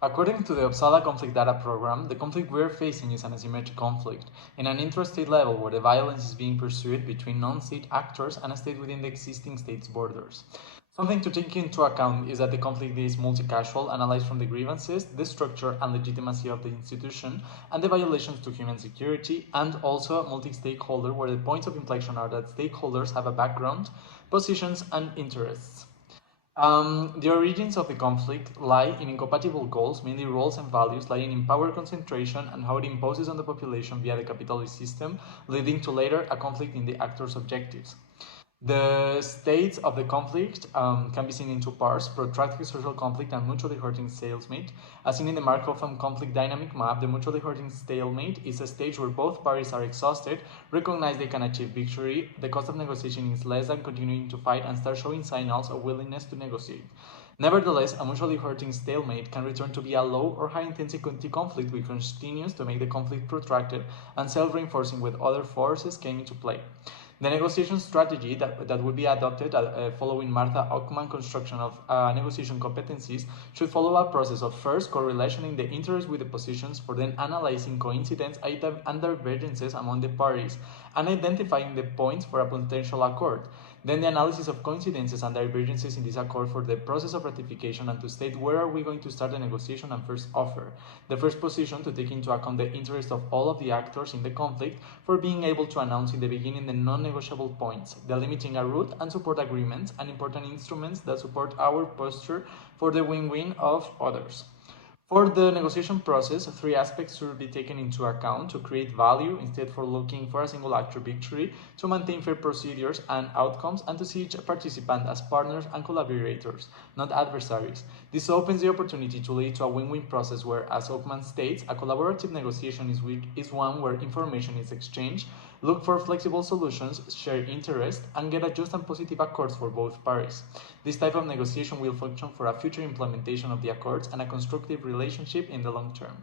According to the Uppsala Conflict Data Program, the conflict we are facing is an asymmetric conflict, in an intrastate level where the violence is being pursued between non-state actors and a state within the existing state's borders. Something to take into account is that the conflict is multi-casual, analyzed from the grievances, the structure and legitimacy of the institution, and the violations to human security, and also multi-stakeholder, where the points of inflection are that stakeholders have a background, positions, and interests. The origins of the conflict lie in incompatible goals, mainly roles and values, lying in power concentration and how it imposes on the population via the capitalist system, leading to later a conflict in the actors' objectives. The states of the conflict can be seen in two parts: protracted social conflict and mutually hurting stalemate. As seen in the Markov conflict dynamic map, the mutually hurting stalemate is a stage where both parties are exhausted, recognize they can achieve victory, the cost of negotiation is less than continuing to fight, and start showing signals of willingness to negotiate. Nevertheless, a mutually hurting stalemate can return to be a low or high intensity conflict which continues to make the conflict protracted and self-reinforcing with other forces came into play. The negotiation strategy that would be adopted following Martha Ockman's construction of negotiation competencies should follow a process of first correlationing the interests with the positions, for then analyzing coincidence and divergences among the parties and identifying the points for a potential accord. Then the analysis of coincidences and divergences in this accord for the process of ratification, and to state where are we going to start the negotiation and first offer. The first position to take into account the interest of all of the actors in the conflict for being able to announce in the beginning the non-negotiable points, delimiting a route and support agreements and important instruments that support our posture for the win-win of others. For the negotiation process, three aspects should be taken into account: to create value instead for looking for a single actor victory, to maintain fair procedures and outcomes, and to see each participant as partners and collaborators, not adversaries. This opens the opportunity to lead to a win-win process where, as Ockman states, a collaborative negotiation is one where information is exchanged, look for flexible solutions, share interest, and get a just and positive accords for both parties. This type of negotiation will function for a future implementation of the accords and a constructive relationship in the long term.